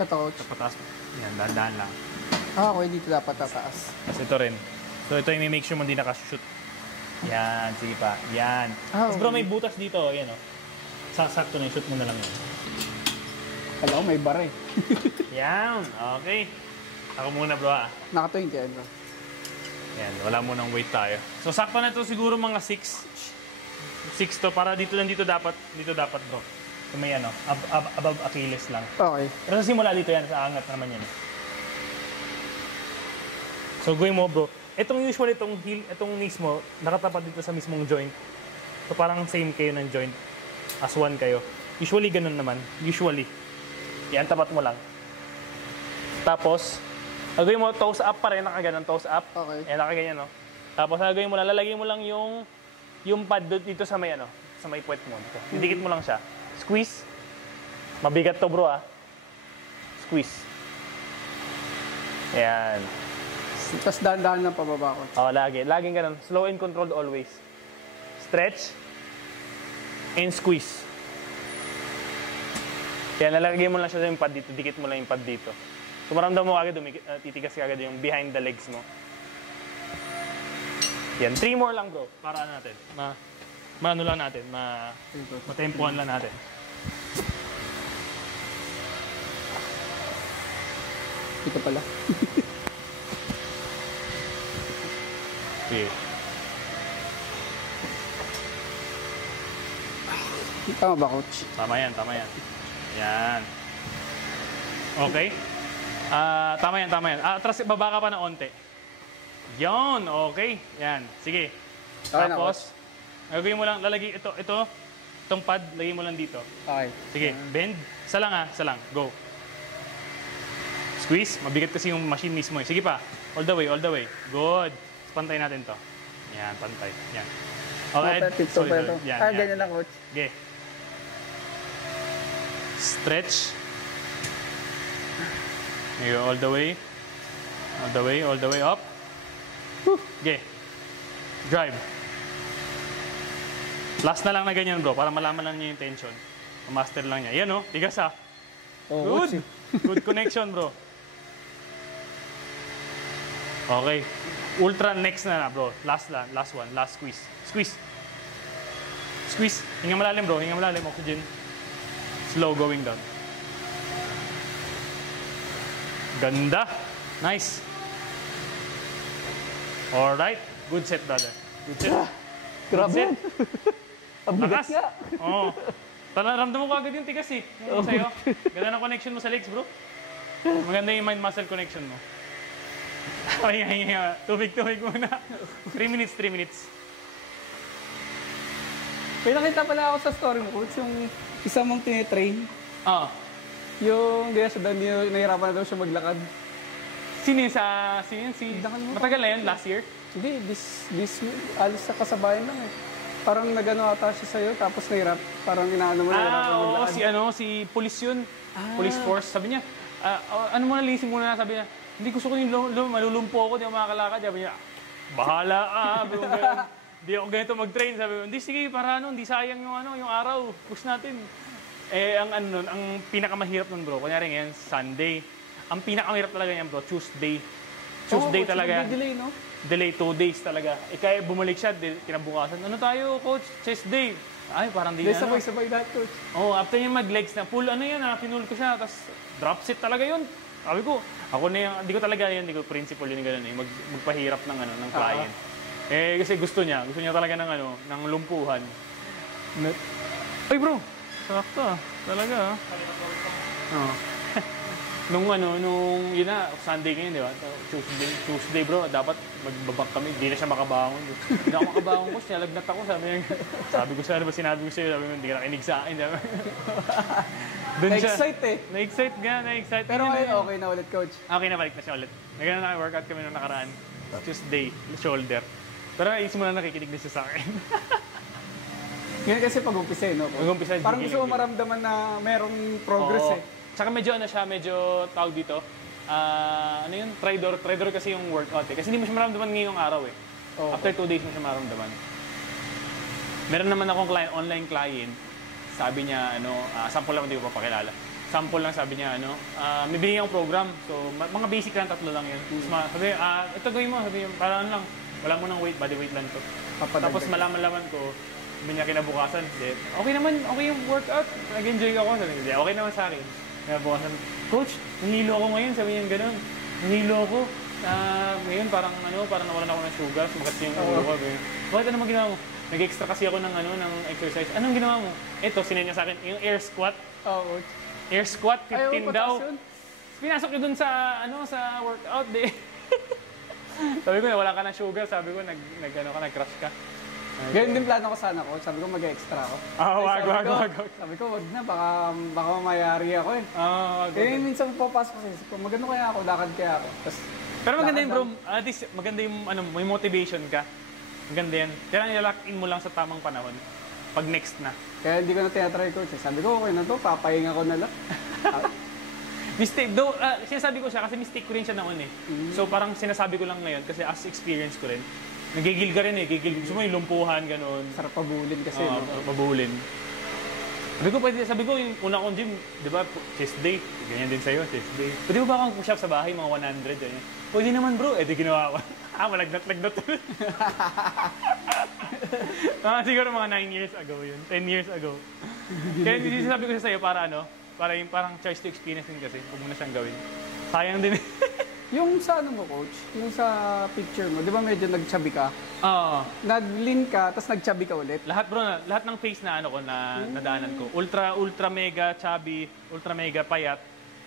Ito, coach. Pataas mo. Yan, dahan-dahan lang. Okay, dito dapat tataas. Tapos ito rin. So ito yung make sure mo hindi nakashoot. Yan, sige pa. Yan. Tapos bro, may butas dito. Yan o. Sasakto na yung shoot mo na lang yun. Alam ko, may bar eh. Yan, okay. Ako muna bro Naka 20 yan bro. Yan, wala munang weight tayo. So sakto na ito siguro mga 6 to para dito dapat bro. So may above Achilles lang. Okay. Pero sa simula dito yan, sa angat naman yan. So gawin mo bro. Usually itong heel, itong knees mo, nakatapat dito sa mismong joint. So parang same kayo ng joint as one kayo. Usually ganun naman. Usually. Yan, tapat mo lang. Tapos, gagawin mo toes up pa rin, nakaganon, toes up. Okay. Yan, nakaganyan, no? Tapos gagawin mo lang, lalagay mo lang yung pad dito sa may sa may puwet mo. Didikit mo lang siya. Squeeze. Mabigat to bro Squeeze. Yan. Tapos dahan-dahan lang pababa ko. Lagi. Laging ganun. Slow and controlled always. Stretch. And squeeze. Kaya lalagay mo lang siya yung pad dito. Dikit mo lang yung pad dito. So maramdam mo agad, titigas ka agad yung behind the legs mo. Yan. 3 more lang bro. Para natin. Maano lang natin. Matempuhan lang natin. Ito pala. Sige. Tama ba, coach? Tama yan. Yan. Okay. Tama yan. Atras, baba ka pa ng onte. Yon, okay. Yan, sige. Okay. Tapos, gagawin mo lang, lalagay itong pad, lagay mo lang dito. Okay. Sige, bend. Isa lang. Go. Squeeze. Mabigat kasi yung machine mismo. Sige pa. All the way. Good. Pantay natin to. Yan, pantay. Yan. Okay. Sorry. Yan. Ganyan lang, coach. Okay. Stretch. Here, all the way up. Okay. Drive. Last na lang na ganyan bro, para malaman lang niya yung tension. Master lang niya. Yan tigas Good. Good connection bro. Okay. Ultra next na bro. Last one. Last squeeze. Squeeze. Hinga malalim bro. Oxygen. Slow going down. Ganda. Nice. Alright. Good set, brother. Good set. Grabe. Lakas. Oo. Ramdam mo kagad yung tigas Yung sa'yo. Ganda ng connection mo sa legs, bro. Maganda yung mind-muscle connection mo. Ay. Tubig muna. 3 minutes. May nakita pala ako sa story mo, coach, yung isa mong tinitrain. Yung nahihirapan na daw siya maglakad. Sino yun matagal na yun, last year? Hindi, this alis sa kasabayan lang eh. Parang nagano ata siya sa'yo, tapos nahirap. Parang inaano mo na. Si police yun. Police force. Sabi niya, ano mo na, leasing muna na. Sabi niya, hindi gusto ko yung malulumpo ako, di ako makakalakad. Sabi niya, bahala Hindi ako ganito mag-train. Sabi ko, hindi, sige, para hindi sayang yung araw. Push natin. Ang pinakamahirap nun bro, kunyari ngayon, Sunday. Ang pinakamahirap talaga yan bro, Tuesday. Tuesday talaga. Delay, no? Delay 2 days talaga. Kaya bumalik siya, kinabukasan. Ano tayo, coach? Chest day. Ay, parang di na. Sabay lahat, coach. After yung mag-legs na, full pinul ko siya, tapos drop set talaga yun. Sabi ko, ako na yung, hindi ko principle yun gano'n eh, magpahirap ng client. Kasi gusto niya talaga ng lumpuhan. Ay bro, sakto talaga Nung yun na, Sunday ngayon, di ba? Tuesday bro, dapat magbabak kami. Hindi na siya makabangon. Hindi ako makabangon ko, sinalagnat ako. Sabi ko siya, ano ba sinabi ko sa'yo? Sabi ko, hindi ka nakinig sa akin. Na-excite eh. Na-excite. Pero ngayon, okay na ulit, coach. Okay na, balik na siya ulit. Nag-workout kami nung nakaraan. Tuesday, shoulder. Pero simula nakikinig na siya sa akin. Ngayon kasi pag-umpisa eh, no? Pag-umpisa, parang gusto mo maramdaman na merong progress eh. Tsaka medyo tawag dito, tridor kasi yung workout eh. Kasi hindi mo siya maramdaman ngayong araw eh. After 2 days mo siya maramdaman. Meron naman akong online client, sabi niya, sample lang, hindi ko papakilala. Sample lang, sabi niya, may binigyan akong program. So, mga basic lang, 3 lang yun. Sabi, ito gawin mo, sabi niya, parang lang, wala mo ng weight, body weight lang to. Tapos malaman ko, sabi niya kinabukasan, okay naman, okay yung workout, nag-enjoy ako. Sabi niya, okay naman sa akin. Kaya bukasan, coach, nahilo ako ngayon, sabi niya gano'n. Nahilo ako. Ngayon parang nawalan ako ng sugar, sumagat yung ulo ko. Bakit ano ginawa mo? Nag-extra kasi ako ng exercise. Anong ginawa mo? Ito, sinenya sa akin, yung air squat. Air squat, 15 daw. Pinasok ko dun sa workout, Sabi ko, wala ka ng sugar. Sabi ko, nag-crash ka. Ganyan din plano ko sana, coach. Sabi ko, mag-extra ako. Wag. Sabi ko, wag na. Baka mayari ako eh. Minsan papasok kasi, maganda kaya ako, lakad kaya ako. Pero maganda yun, bro. At least, maganda yung, may motivation ka. Maganda yan. Kaya nilalock in mo lang sa tamang panahon. Pag next na. Kaya hindi ko na tinatry, coach. Sabi ko, okay na to. Papahinga ko na lang. Mistake, though, sinasabi ko siya kasi mistake ko rin siya noon eh. So parang sinasabi ko lang ngayon kasi as experience ko rin. Nagigil ka rin eh, gusto mo yung lumpuhan, gano'n. Sarap pabulin kasi, no? Pabulin. Sabi ko, yung una kong gym, di ba, chest day, ganyan din sa'yo, chest day. Pwede mo ba akong push-up sa bahay, mga 100, ganyan? Pwede naman bro, di ginawa ko. Malagnat-lagnat. Siguro mga 9 years ago yun, 10 years ago. Kaya sabi ko siya sa'yo, para yung parang choice to experience din kasi, huwag mo na siyang gawin. Sayang din. Yung sa mo, coach, yung sa picture mo, di ba medyo nagchabi ka? Oo. Nag-lean ka, tapos nagchabi ka ulit? Lahat bro, lahat ng face na nadaanan ko. Ultra mega chubby, ultra mega payat.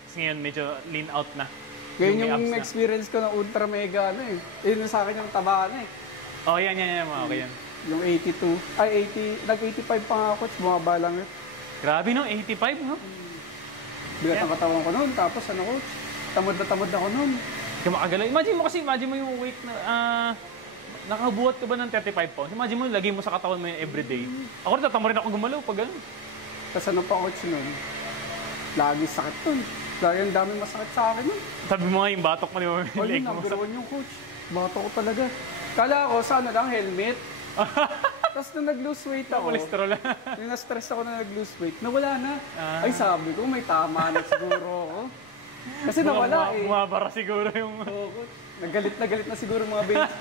Kasi ngayon medyo lean out na. Ngayon yung experience ko ng ultra mega yun sa akin yung taba na eh. Yan. Okay yan. Yung 82, nag-85 pa nga coach, bumaba lang yun. Grabe no, 85 no? Bigat ang katawan ko noon, tapos coach, tamad ako noon. Kaya makagalaw. Imagine mo yung weight na, nakabuhat ka ba ng 35 pounds? Imagine mo, lagay mo sa katawan mo yung everyday. Ako rin, tatama rin ako gumalaw pag gano'n. Tapos pa coach noon? Lagi sakit nun. Lagi ang dami masakit sa akin nun. Sabi mo nga yung batok mo, yung leg mo. Nagbiruan yung coach. Batok ko talaga. Kala ko, lang, helmet. Tapos nung nag-lose weight ako, yung na-stress ako na nag-lose weight, nawala na. Ay sabi ko, may tama na siguro ako. Kasi nawala eh. Bumabara siguro yung... Nagalit na siguro mga bench.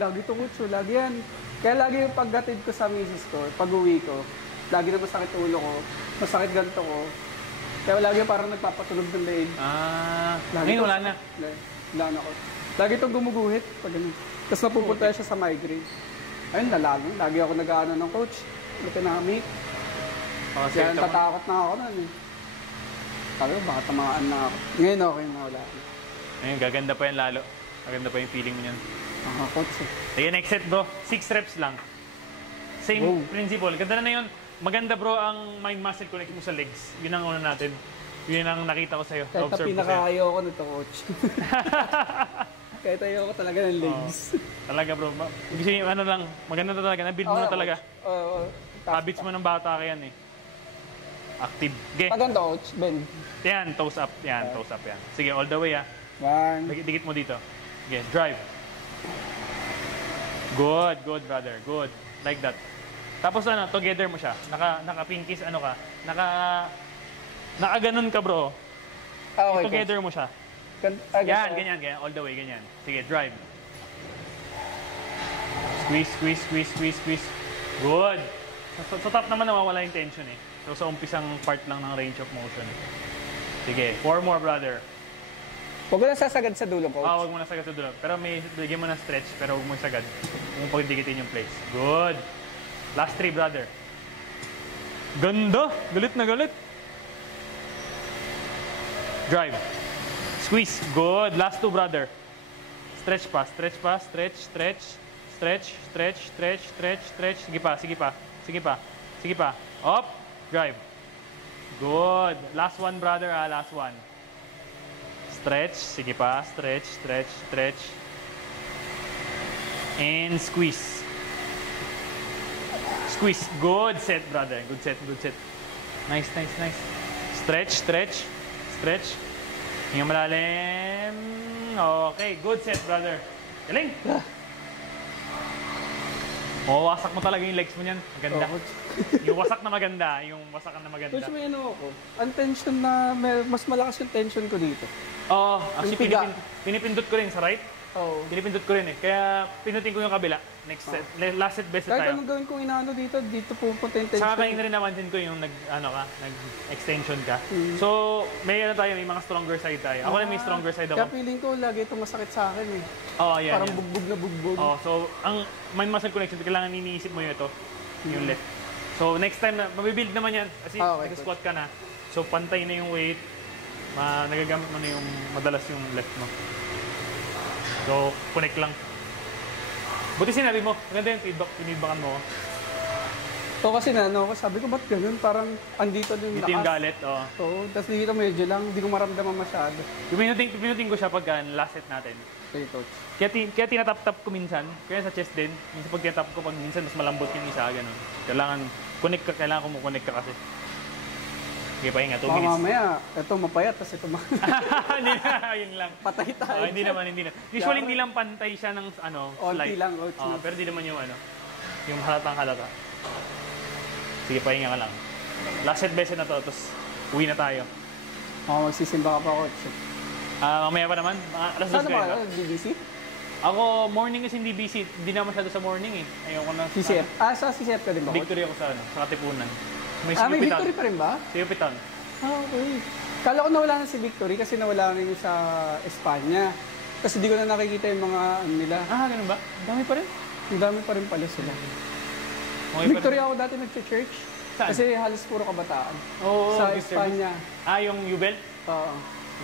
Lagi ito coach, lagi yan. Kaya lagi yung paggatid ko sa misis ko, pag-uwi ko, lagi na masakit ulo ko, masakit ganito ko. Kaya lagi parang nagpapatunog ng leeg. Ngayon wala na. Wala na ko. Lagi itong gumuguhit pag ganun. Tapos napupunta siya sa migraine. Ayun, lagi ako nag-aano ng coach. Matinamik. Kaya tatakot na ako nun eh. Sabi ko, baka tamaan na ako. Ngayon okay na, wala. Ngayon, gaganda pa yan lalo. Gaganda pa yung feeling mo yan. Coach eh. Sige, next set bro. 6 reps lang. Same principle. Ganda na yun. Maganda bro ang mind-muscle connect mo sa legs. Yun ang una natin. Yun ang nakita ko sa'yo. Kahit na pinaka-ayaw ko nito, coach. Kahit ayaw ko talaga ng legs. Talaga bro. Kasi ano lang, maganda talaga. Na-build mo na talaga. Habits mo ng bata ka yan eh. Active. Okay. Maganda coach, bend. Yan, toes up. Yan, toes up yan. Sige, all the way ah. One. Dikit mo dito. Okay, drive. Good, good brother. Good. Like that. Tapos ano, together mo siya. Naka-pinkies, ano ka. Naka-ganon ka bro. Okay, together mo siya. Yan, ganyan. All the way, ganyan. Sige, drive. Squeeze. Good. Sa top naman nawawala yung tension eh. So sa umpisang part lang ng range of motion. Sige, 4 more brother. Huwag mo na sasagad sa dulo, coach. Huwag mo na sagad sa dulo. Pero may bigyan mo ng stretch, pero huwag mo sagad. Huwag mo pagdikitin yung place. Good. Last 3 brother. Ganda! Galit na galit. Drive. Squeeze. Good. Last 2 brother. Stretch pa. Stretch. Sige pa. Up. Drive. Good. Last 1 brother last 1. Stretch. Sige pa. Stretch. And squeeze. Squeeze. Good set brother. Good set. Nice. Stretch. Hinga malalim. Okay, good set, brother. Galing! Wasak mo talaga yung legs mo niyan. Maganda. Yung wasak na maganda. Coach, may ano ako. Ang tension na, mas malakas yung tension ko dito. Oo, actually pinipindot ko rin sa right. Oo. Pinipindot ko rin eh. Kaya pinutin ko yung kabila. Next set. Last set, best set Kahit tayo. anong gawin kong inaano dito pupunta yung tension. Saka kanina rin namansin ko yung nag-extension ka. So, may mga stronger side tayo. Ako na may stronger side ako. Kaya feeling ko lagi itong masakit sa akin eh. Oo, yan. Parang bugbog na bugbog. So, ang mind muscle connection, kailangan iniisip mo yun ito, yung left. So, next time na, mabibuild naman yan. Kasi nag-squat ka na. So, pantay na yung weight. Nagagamit mo na yung madalas yung left mo. So, connect lang. Buti sinabi mo, maganda yung feedbackan mo. So kasi sabi ko ba't ganun? Parang andito din dito yung galit, Oo, tapos dito medyo lang, hindi ko maramdaman masyado. Pinuting ko siya pagka last set natin. Okay, coach. Kaya tinatap-tap ko minsan, kaya sa chest din. Minsan pag tinatap ko, minsan mas malambot yung isa, ganun. Kailangan kumukonect ka kasi. Okay, pahinga, 2 minutes. Mamaya, ito mapayat, tapos ito Hindi na, yun lang. Patay tayo. Hindi naman. Usually hindi lang pantay siya ng Onti lang, coach. Pero hindi naman yung yung halatang-halata. Sige, pahinga ka lang. Last set best na to, tapos uwi na tayo. Magsisimba ka pa, coach. Mamaya pa naman. Alas 2 kayo ba? BBC? Ako, morning kasi hindi busy. Hindi na masyado sa morning eh. Ayoko na. CCF? Sa CCF ka din ba, coach? Victory ako sa Katipunan. May Victory pa rin ba? Si Yupitan. Okay. Kala ko nawala na si Victory kasi nawala na yun sa Espanya. Kasi di ko na nakikita yung mga nila. Ganun ba? Ang dami pa rin? Ang dami pa rin pala sila. Victory ako dati nag-church. Saan? Kasi halos puro kabataan. Sa Espanya. Yung U-Belt? Oo.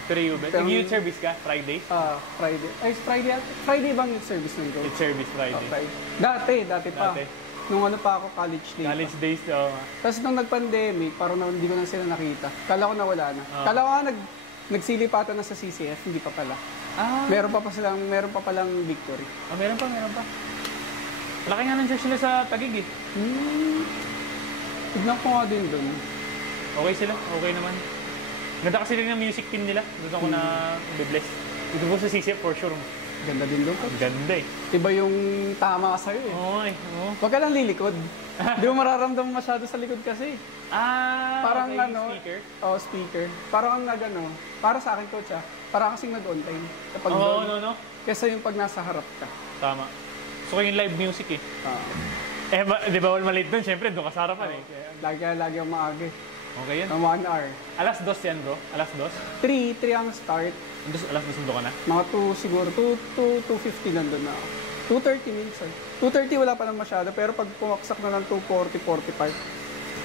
Victory U-Belt. Nag-youth service ka? Friday? Friday. Friday bang youth service nang go? Youth service Friday. Dati pa. Nung pa ako, college days. College days, Tapos nung nag-pandemic, parang hindi ko na sila nakita. Kala ko nawala na. Kala ko nagsilipatan na sa CCF, hindi pa pala. Meron pa palang Victory. Meron pa. Laki nga ng church nila sa Taguig eh. Tignan ko nga din doon. Okay sila, okay naman. Ganda kasi rin ng music team nila. Gusto ko na be-bless. Ito po sa CCF for sure. Ganda din doon. Ganda eh. Iba yung tama ka sa'yo eh. Huwag ka lang lilikod. Hindi mo mararamdaman masyado sa likod kasi. Parang okay. Speaker? Speaker. Parang para sa akin, coach parang kasing nag-on-time. Kapag no. Kesa yung pag nasa harap ka. Tama. So yung live music eh. Di ba wala malate doon? Siyempre, doon ka sa harapan eh. Lagi ang maaga. Okay yan. 1 hour. Alas 2 yan bro? Alas 2? 3 ang start. Alas 2 sundo ka na? Mga 2 siguro, 2:50 nandun na ako. 2:30 minsan. 2:30 wala pa lang masyado, pero pag pumaksak na ng 2:40, 45,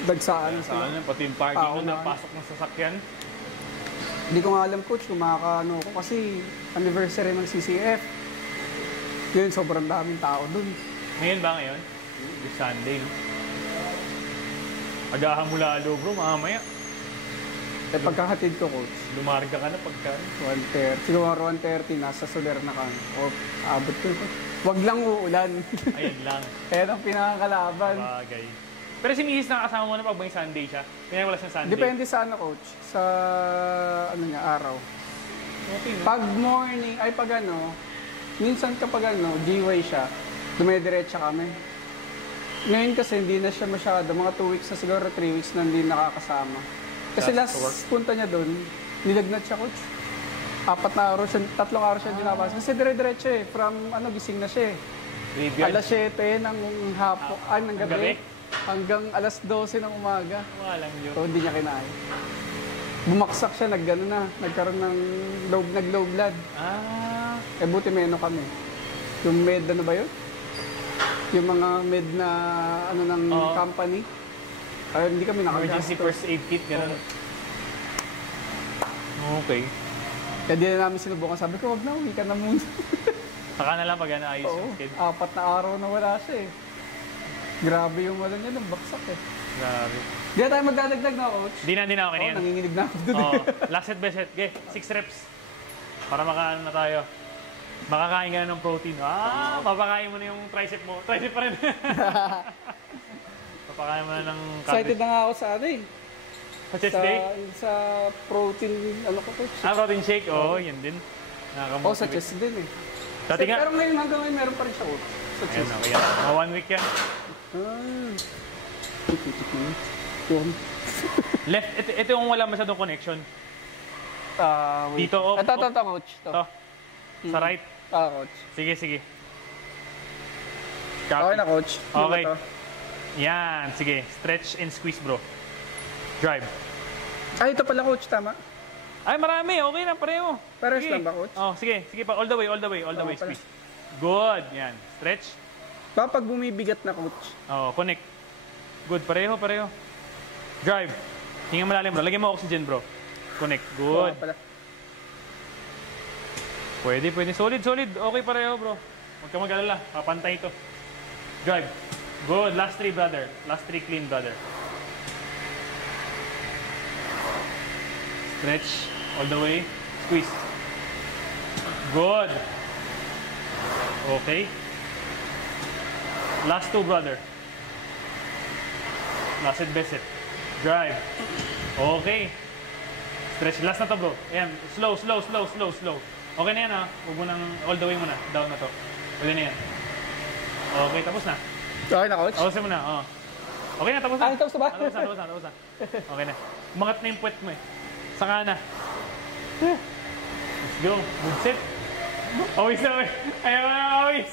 dagsaan na sila. Pati yung parking na napasok ng sasakyan. Hindi ko nga alam, coach, kung makakaano ko kasi anniversary ng CCF. Yun, sobrang daming tao dun. Ngayon ba ngayon? This Sunday, no? Agahan mo lalo bro, mamaya. Eh, pagkahatid ko, coach. Lumarga ka na pagka. 1:30. Siguro 1:30, nasa Soler na kami. O, abot ko. Wag lang uulan. Ayun lang. Ayan ang pinakakalaban. Bagay. Pero si Mrs. nakakasama mo na pag may Sunday siya. Pinagawa sa Sunday. Depende sa ano, coach. Sa, ano niya, araw. Okay, no? Pag morning, ay pag ano, minsan kapag ano, G-way siya, dumediretsa kami. Ngayon kasi hindi na siya masyado, mga 2 weeks na siguro, 3 weeks na hindi nakakasama. Kasi That's last punta niya doon, nilagnat siya, coach. 4 na araw siya, 3 araw siya hindi nakapasok. Kasi dire-diretso eh, from ano, gising na siya eh. Graveyard. Alas 7 ng hapon, ng gabi, hanggang alas 12 ng umaga. Walang yun. So hindi niya kinaya. Bumaksak siya, nagkaroon ng nag-low blood. Ah. Eh buti meno kami. Yung med, ano ba yun? Yung mga med na ano ng company. Ay, hindi kami Emergency nakagastos. first aid kit, gano'n. Okay. Kaya di na namin sinubukan. Sabi ko, wag na, uwi ka na muna. Saka na lang pag ayos Oo, yung kid. 4 na araw na wala siya eh. Grabe yung wala niya, baksak eh. Grabe. Di na tayo magdadagdag na, coach. Di na ako kanina. Nanginginig na ako doon. Oh, last set, best set. Okay, 6 reps. Para makaano na tayo. Makakain ka na ng protein. Papakain mo na yung tricep mo. Tricep pa rin. Papakain mo na ng Excited na nga ako sa ano eh. Sa chest day? Sa protein, ano ko coach? Protein shake. Oo, yan din. Oo, sa chest din eh. Dati nga. Pero ngayon hanggang ngayon meron pa rin siya coach. Sa Ayan, chest. okay yan. Mga 1 week yan. Left, ito yung wala masyadong connection. Wait. Dito, Ito, coach. Ito. Sa right. Coach. Sige, sige. Okay na, coach. Ano Okay. ba to? Yan, sige. Stretch and squeeze, bro. Drive. Ay, ito pala, coach. Tama. Ay, marami. Okay na, pareho. Pares Sige. lang ba, coach? Oh, sige. Sige pa. All the way, all the way, all the way. pala. Squeeze. Good. Yan. Stretch. Pag bumibigat na, coach. Oh, connect. Good. Pareho, pareho. Drive. Hinga malalim, bro. Lagyan mo oxygen, bro. Connect. Good. Oo, pala. Pwede, pwede. Solid, solid. Okay pareho, bro. Huwag ka mag-alala. Papantay ito. Drive. Good. Last 3, brother. Last 3 clean, brother. Stretch. All the way. Squeeze. Good. Okay. Last 2, brother. Last set, best set. Drive. Okay. Stretch. Last na to, bro. Ayan. Slow, slow, slow, slow, slow. Okay na yan, ha? Huwag mo nang all the way muna. Down na to. Pwede na yan. Okay, tapos na. Okay na, coach? Tapusin mo na, oo. Okay na, tapos na. Tapos na ba? Tapos na, tapos na, tapos na. Okay na. Umangat na yung puwet mo eh. Saka na. Let's go. Good set. Awis na, awis. Ayaw na, awis.